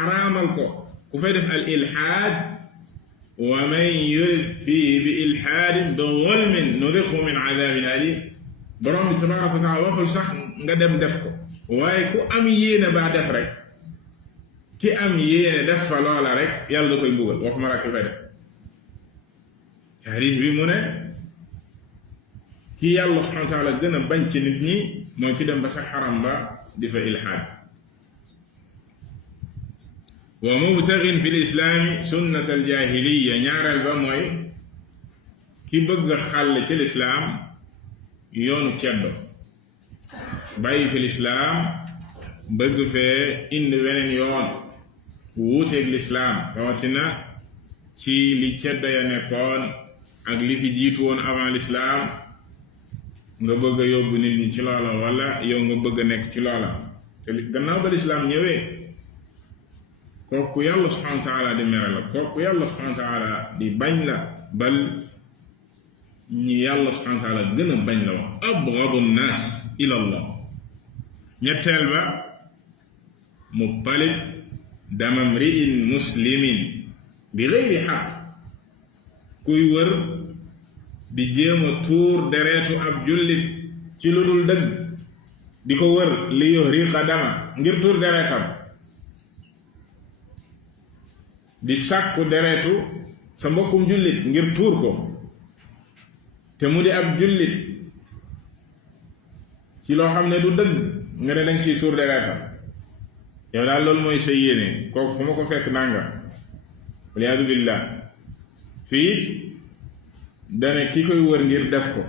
araamal ko, ku fay def al ilhaad wa man yurid fihi bi ilhaadin bi zulmin nudiqhu min adabin alim. borom bi tabaraka wa taala waxul sax nga dem def ko, waaye ku am yéene baa def rek, ki am yéene def fa loola rek yàlla da koy mbugal, waxuma la ki fay def. hadis bi mu ne ki yàlla subhanahu wa taala gën a bañ ci nit ñi mooy ki dem ba sa xaram ba di fa ilhaad. wa mubtagin fi lislaami sunnat aljahiliya, ñaareel ba mooy ki bëgg xàll ci lislaam yoonu ceddo, bàyyi fi lislaam bëgg fee indi weneen yoon wuuteeg lislaam, rawatina ci li ceddo ya nekkoon ak li fi jiitu woon avant lislaam, nga bëgg a yóbbu nit ñi ci loola, wala yow nga bëgg a nekk ci loola. te gannaaw ba lislaam ñëwee kooku yàlla subhanahu wa taala di mere la, kooku yàlla subhanahu wa taala di bañ la, bal ñi yàlla subhanahu wa taala gën a bañ la wax abghadu nnaas ila allah. ñetteel ba muttalib dama mri'in muslimin bi gayri xaq, kuy wër di jéem a tuur deretu ab jullit ci lu dul dëgg, di ko wër li yuhriqa dama ngir tuur deretam, di sàkku deretu sa mbokkum jullit ngir tuur ko te mu di ab jullit ci loo xam ne du dëgg, nga ne danga siy tuur deretam. yow daal loolu mooy sa yéene, kooku fu ma ko fekk nanga waliyaadu billah. fii dane ki koy wër ngir def ko,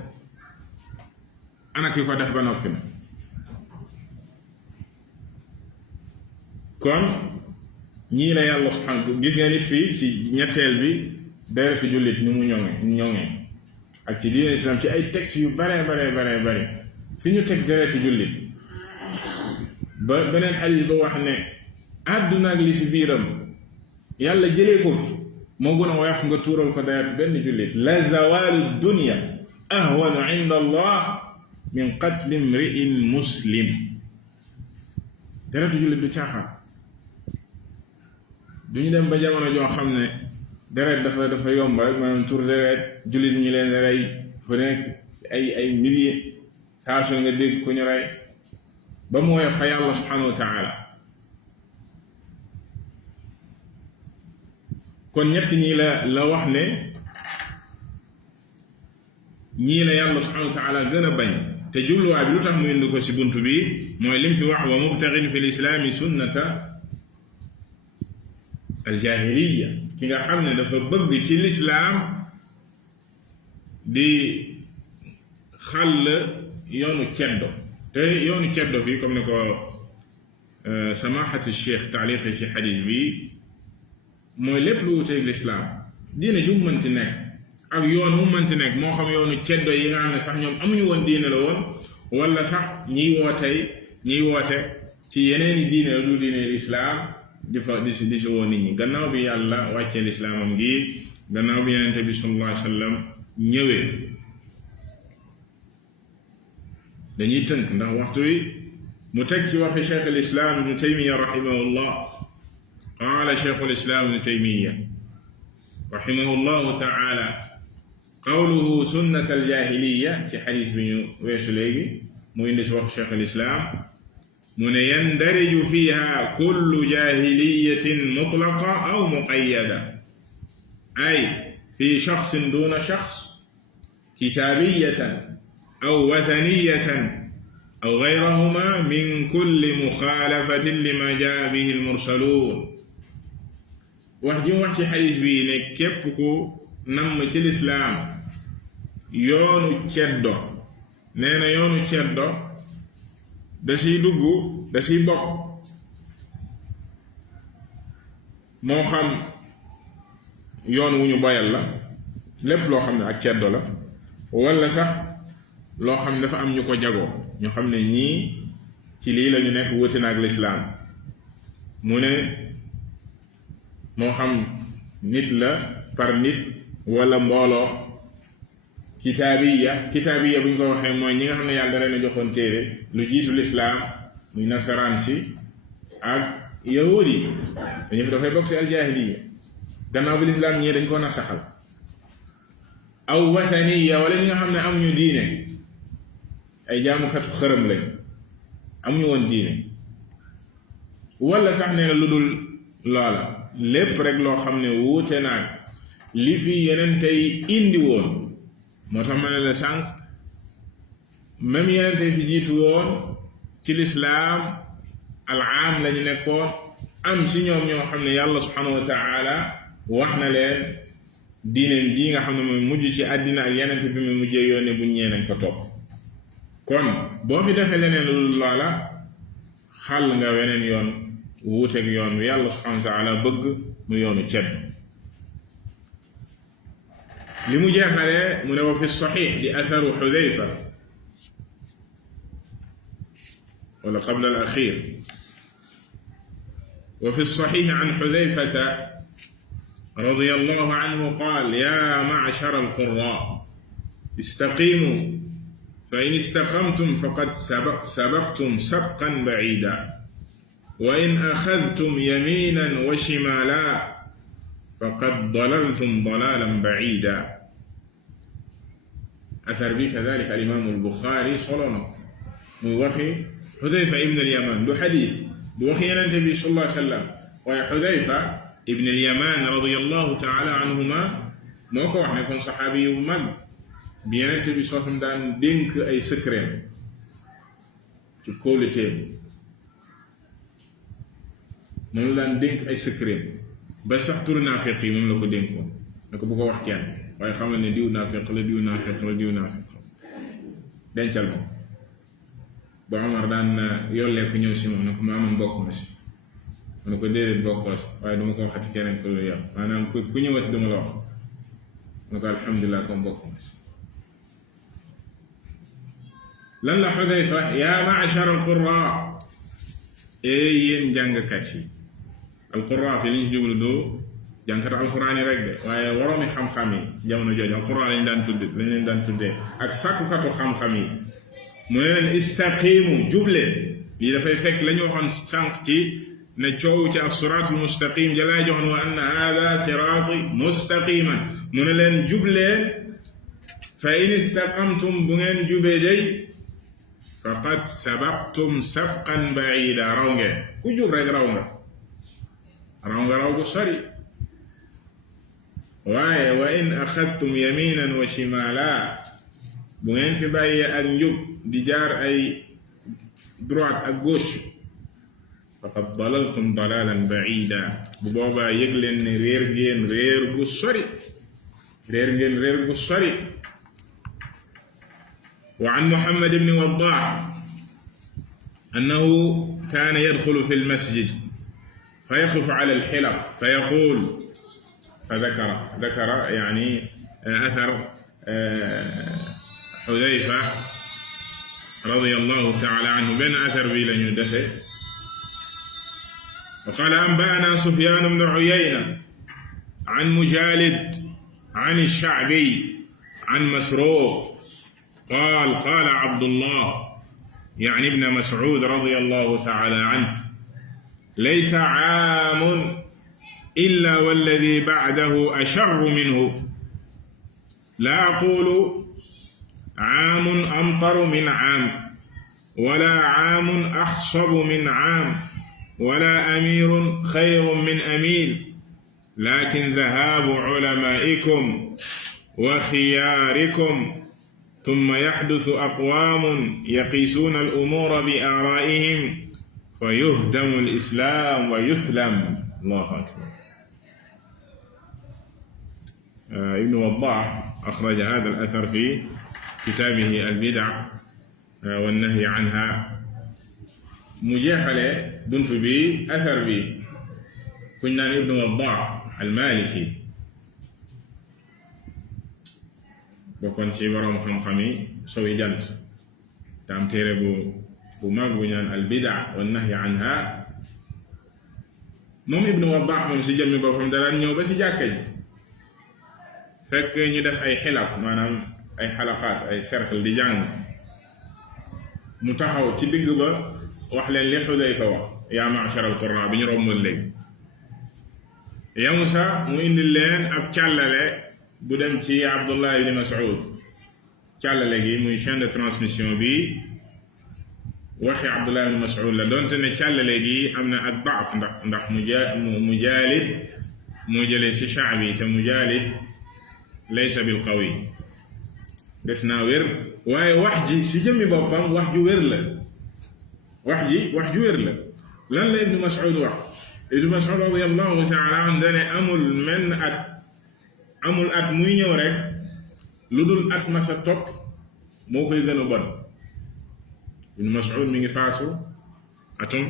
ana ki ko def ba noppi na. kon ñii la yàlla subhanahu, gis nga nit fii ci ñetteel bi deretu jullit ni mu ñoŋee ak ci diine islam ci ay textes yu bare fi ñu teg deretu jullit ba beneen xadiis ba wax ne àdduna ak li ci biiram yàlla jëlee ko fi moo gën a woyof nga tuural ko deret benn jullit. la zawalu dunya ahwanu inda allah min qatli mri'in muslim. deretu jullit du caaxaan. du ñu dem ba jamono joo xam ne deret dafa yomb rek, maanaam tur deret jullit ñi leen rey fu nekk ay milliers saa su nga dégg ku ñu rey, ba mu woyof fa yàlla subhanahu wa taala. kon ñett ñii la wax ne ñii la yàlla subhanahu wa taala gën a bañ, te jubluwaay bi lu tax mu indi ko si bunt bi mooy lim fi wax wa mubtagin fi lislaami sunnata aljahiliya ki nga xam ne dafa bëgg ci lislaam di xàll yoonu ceddo te yoonu ceddo fii comme ne ko samaxati cheikh taaliqi ci xadis bi mooy lépp lu wuteeg lislaam diine ju mu mënti nekk ak yoon mu mënti nekk moo xam yoonu ceddo yi nga xam ne sax ñoom amuñu woon diine la woon wala sax ñiy woote ci yeneeni diine la du diine lislaam di si woo nit ñi gannaaw bi yàlla wàccee lislaamam gi gannaaw bi yenente bi sallallahu alayhi wa sallam ñëwee dañuy tënk ndax waxtu wi mu teg ci waxi cheikh al islam ibnu taymiya rahimahullah qaala cheikh al islam ibnu taymiya rahimahullahu taala qawluhu sunnat al jahiliya ci xadis bi ñu weesu léegi mu indi si wax cheikh al islam mu ne yandariju fiha kullu jahiliyatin mutlaqa aw muqayyada ay fi shaxsin duna shaxs kitabiyatan aw wathaniyatan aw gayrahuma min kulli muxaalafatin lima jaa bihi almursaluun wax ji wax ci xadis bi ne képp ku namm ci lislaam yoonu ceddo nee na yoonu ceddo da siy dugg da siy bokk moo xam yoon wu ñu boyal la lépp loo xam ne ak ceddo la walla sax loo xam ne dafa am ñu ko jagoo ñu xam ne ñii ci lii la ñu nekk wuute na ak lislaam mu ne moo xam nit la par nit walla mbooloo kitaabiya bu ñu ko waxee mooy ñi nga xam ne yàlla da leen a joxoon téere lu jiitu lislaam muy nasaraan si ak yahuud yi dañu fi dafay bokk si aljaahiliya gannaaw bi lislaam ñii dañ ko nasaxal aw wathaniya wala ñi nga xam ne amuñu diine ay jaamukatu xërëm lañ amuñu woon diine wala sax nee na lu dul loola lépp rek loo xam ne wuute naag li fi yeneen tey indi woon moo tax ma ne la sànq même yeneen tey fi jiitu woon ci lislaam alaam la ñu nekkoon am ci ñoom ñoo xam ne yàlla subhanahu wa taala wax na leen diineem ji nga xam ne mooy mujj ci àddina ak yeneen bi mu mujjee yónnee bu ñee nañ ko topp kon boo fi defee leneen lu loola xàll nga weneen yoon wuuteeg yoon wi yàlla subhanahu wa taala bëgg mu yoonu cedd li mu jeexalee mu ne wa fi saxiix di atharu xudayfa wala qabla al axir wa fi saxiix an xudayfata رضي الله عنه قال يا معشر القراء استقيموا فإن استقمتم فقد سبقتم سبقا بعيدا وإن أخذتم يمينا وشمالا فقد ضللتم ضلالا بعيدا أثر به كذلك الإمام البخاري صلى وخي حذيفة ابن اليمان دو حديث دو وخي النبي صلى الله عليه وسلم ويا حذيفة ibn al-Yaman radiyallahu taala anhuma moo ko wax ne kon saxaabi yu mag bi Yonent bi soosam daan dénk ay secret ci kóoluteem moom la daan dénk ay secret ba sax turu naafiq yi moom la ko dénkoon ne ko bu ko wax kenn waaye xamal ne diw naafiq la diw naafiq la diw naafiq dencal ma ba Omar daan yollee ko ñëw si moom ne ko maaman bokk na si mu ne ko déedéet bokkoos waaye duma ko waxati keneen ko lu yow maanaam ku ñëwati duma la wax mu ne ko alhamdulilah comme bokk na si lan la Xudayfa yaa ma'shar al-qurra yéen jàngkat yi al-qurra fi liñ si jublu doo jàngkat alquran yi rek de waaye waroomi xam-xam yi jamono jooju alquran lañ leen daan tuddee ak sàkkukatu xam-xam yi mu ne leen istaqimu jubleen lii dafay fekk la ñu waxoon sànq ci ne coow ci as-siraatul mustaqim jalaa joxoon wa anna haada siraati mustaqiman mu ne leen jubleen fa in istaqamtum bu ngeen jubee day faqad sabaqtum sabqan baida raw ngeen ku jub rek raw nga raw gu sori waaye wa in axadtum yaminan wa shimala bu ngeen fi bàyyee ak njub di jaar ay droite ak gauche faqad dalaltum dalalan baida bu boobaa yëg leen ne réer ngeen réer gu sori réer ngeen réer gu sori wa an Muhammad ibn Waddah annahu kaana yadxulu fi lmasjid fa yaqifu ala alxilaq fa yaqul فذكر يعني أثر حذيفة رضي الله تعالى عنه بين أثر بيلن يدسي وقال أنبأنا سفيان بن عيينة عن مجالد عن الشعبي عن مسروق قال عبد الله يعني ابن مسعود رضي الله تعالى عنه ليس عام إلا والذي بعده أشر منه لا أقول عام أمطر من عام ولا عام أخصب من عام ولا أمير خير من أمير لكن ذهاب علمائكم وخياركم ثم يحدث أقوام يقيسون الأمور بآرائهم فيهدم الإسلام ويثلم. الله أكبر. ابن وضاح أخرج هذا الأثر في كتابه البدع والنهي عنها مجاهلة دنت بي أثر بي كنا ابن وضاح المالكي bokkoon ci borom xam-xam yi sowi jant te am téere bu mag bu ñaan al bida wa nahyi anha moom ibnu Waddah moom si jëmmi boppam daan ñëw ba si jàkka ji fekk ñu def ay xilaq maanaam ay xalaqaat ay cercle di jàng mu taxaw ci digg ba wax leen li Xudayfa wax yaa ma'shar al qurra bi ñu romboon léegi yamu sa mu indi leen ab càllale bu dem ci Abdullah ibn Mas'ud càllale gi muy chaîne de transmission bi waxi Abdullah ibn Mas'ud la doonte ne càllale gi am na ak daaf ndax Mujaalid moo jëlee ci Sha'bi te Mujaalid laysa bil qawi des naa wér waaye wax ji si jëmmi boppam wax ju wér la wax ju wér la lan la ibn Mas'ud wax ibn Mas'ud radiyallahu ta'ala anhu dane amul at muy ñëw rek lu dul at ma sa topp moo koy gën a bon ibn Mas'ud mi ngi faatu atum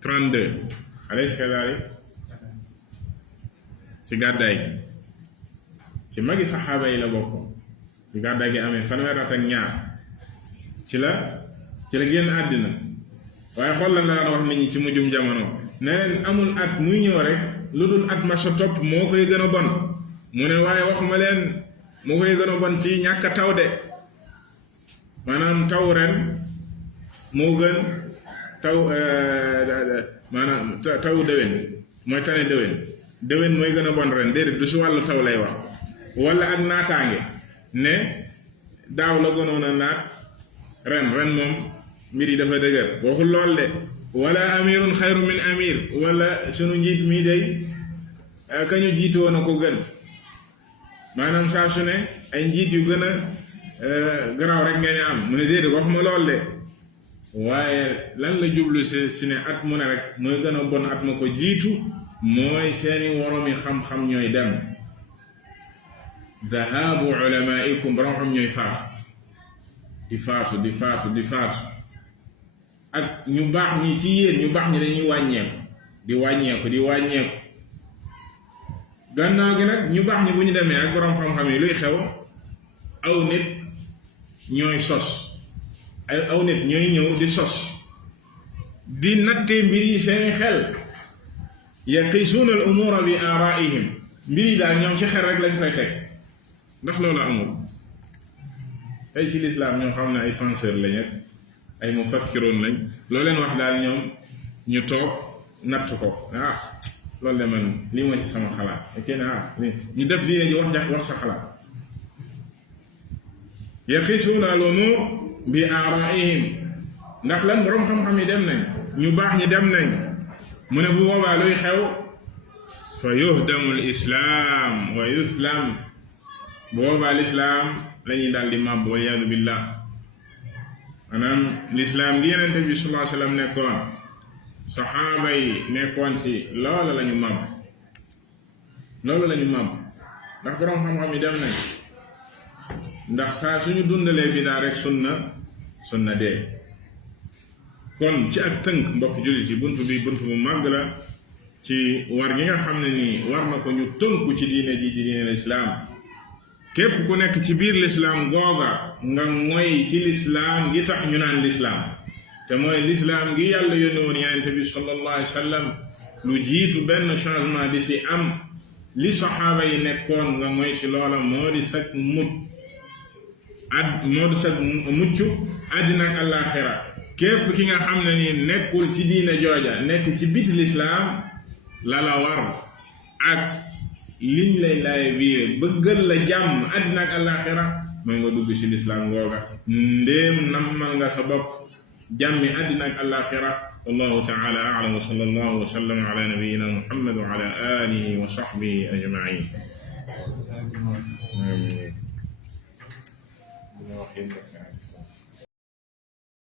32 alayhi kadalik ci gàddaay gi ci magi saxaaba yi la bokk ci gàddaay gi amee fanweer at ak ñaar ci la génn àddina waaye xool la daan wax nit ñi ci mujjum jamono ne leen amul at muy ñëw rek lu dul at ma sa topp moo koy gën a bon mu ne waaye waxuma leen moo koy gën a bon ci ñàkk a taw de maanaam taw ren moo gën taw maanaam taw déwén mooy tane déwén mooy gën a bon ren déedéet du si wàllu taw lay wax wala ak naataange ne daaw la gënoon a naat ren moom mbir yi dafa dëgër waxul lool de wala amirun xayru min amir wala sunu njiit mii day kañu jiitu woon a ko gën maanaam saa su ne ay njiit yu gën a garaaw rek ngeen am mu ne déedéet waxuma lool de waaye lan la jublu si ne at mu ne rek mooy gën a bon at ma ko jiitu mooy seeni woromi xam-xam ñooy dem dahabu ulamaikum borom xam ñooy faatu di faatu ak ñu baax ñi ci yéen ñu baax ñi dañuy wàññeeku di wàññeeku gannaaw gi nag ñu baax ñi bu ñu demee ak borom xam-xam yi luy xew aw nit ñooy sos aw nit ñooy ñëw di sos di nattee mbir yi seeni xel yaqisuuna al umura bi aaraihim mbir yi daal ñoom ci xel rek lañ koy teg ndax loolu amul tey ci lislaam ñoo xam ne ay penseur lañ ak ay mufakkiroon lañ loo leen wax daal ñoom ñu toog natt ko loolu de man lii moo ci sama xalaat kenn ñu def diine ji wax sa xalaat yaqisuuna al umur bi aaraihim ndax lan borom xam-xam yi dem nañ ñu baax ñi dem nañ mu ne bu boobaa luy xew fa yuhdamu al islaam wa yuthlam boobaa lislaam la ñuy daal di màbb waliyaadu billah maanaam lislaam li yenente bi sallallahu alayhi wa sallam nekkoon saxaaba yi nekkoon si loola lañu màbb ndax borom xam-xam yi dem nañ ndax saa suñu dundalee bidaa rek sunna dee. kon ci ak tënk mbokk jullit yi bunt bu màgg la ci war gi nga xam ne nii war na ko ñu tënku ci diine ji di diine lislaam képp ku nekk ci biir lislaam googa nga moy ci lislaam gi tax ñu naan lislaam te mooy lislaam gi yàlla yónni woon yonent bi sallallahu alayhi wa sallam lu jiitu benn changement di si am li saxaaba yi nekkoon nga moy si loola moo di sag mucc àddina ak àllaaxira képp ki nga xam ne ni nekkul ci diine jooja nekk ci biti lislaam la war ak liñ lay laaye biire bëggal la jàmm àddina ak àllaaxira mooy nga dugg ci lislaam googa ndéem nammal nga sa bopp jàmmi àddina ak àllaaxira wallahu taala a'lam wa sallallahu wa sallam ala nabiyyina muhammad wa ala alihi wa sahbihi ajma'in amin